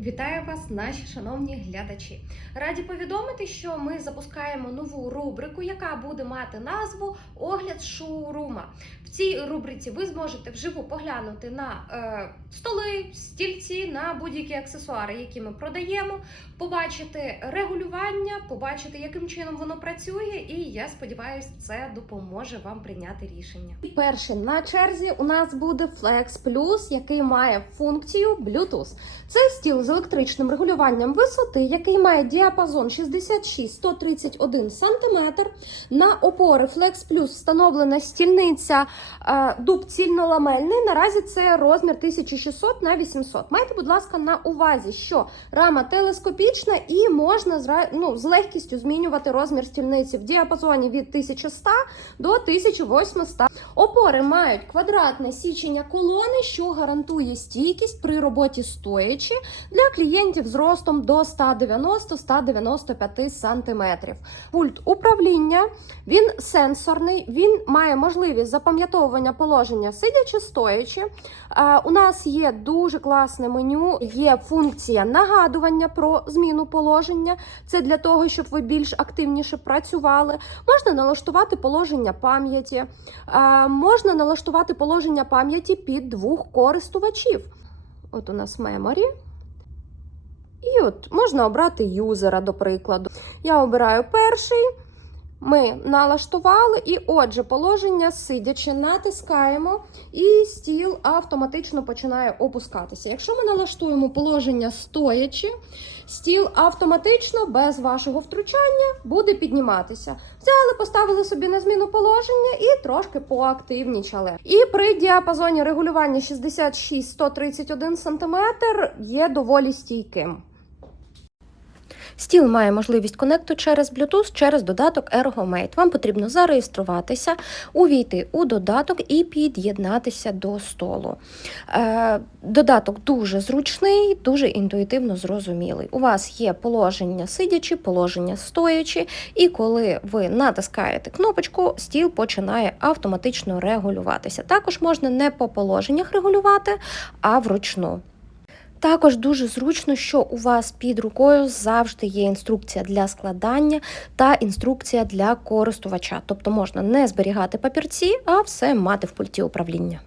Вітаю вас, наші шановні глядачі. Раді повідомити, що ми запускаємо нову рубрику, яка буде мати назву Огляд шоурума. В цій рубриці ви зможете вживу поглянути на е, столи, стільці, на будь-які аксесуари, які ми продаємо, побачити регулювання, побачити, яким чином воно працює, і я сподіваюся, це допоможе вам прийняти рішення. Перший на черзі у нас буде Flex Plus, який має функцію Bluetooth. Це стіл з електричним регулюванням висоти, який має діапазон 66-131 см. На опори Flex Plus встановлена стільниця е, дуб цільноламельний. Наразі це розмір 1600 на 800. Майте, будь ласка, на увазі, що рама телескопічна і можна ну, з легкістю змінювати розмір стільниці в діапазоні від 1100 до 1800. Опори мають квадратне січення колони, що гарантує стійкість при роботі стоячи для клієнтів з ростом до 190-195 см. Пульт управління він сенсорний, він має можливість запам'ятовування положення сидячи стоячи. Е, У нас є дуже класне меню, є функція нагадування про зміну положення. Це для того, щоб ви більш активніше працювали. Можна налаштувати положення пам'яті, Е, можна налаштувати положення пам'яті під двох користувачів. От у нас memory. І от можна обрати юзера, до прикладу. Я обираю перший. Ми налаштували, і отже, положення сидячи, натискаємо, і стіл автоматично починає опускатися. Якщо ми налаштуємо положення стоячи, стіл автоматично, без вашого втручання, буде підніматися. Взяли, поставили собі на зміну положення і трошки поактивнічали. І при діапазоні регулювання 66-131 см є доволі стійким. Стіл має можливість конекту через Bluetooth через додаток ErgoMate. Вам потрібно зареєструватися, увійти у додаток і під'єднатися до столу. Е, додаток дуже зручний, дуже інтуїтивно зрозумілий. У вас є положення сидячи, положення стоячи, і коли ви натискаєте кнопочку, стіл починає автоматично регулюватися. Також можна не по положеннях регулювати, а вручну. Також дуже зручно, що у вас під рукою завжди є інструкція для складання та інструкція для користувача. Тобто можна не зберігати папірці, а все мати в пульті управління.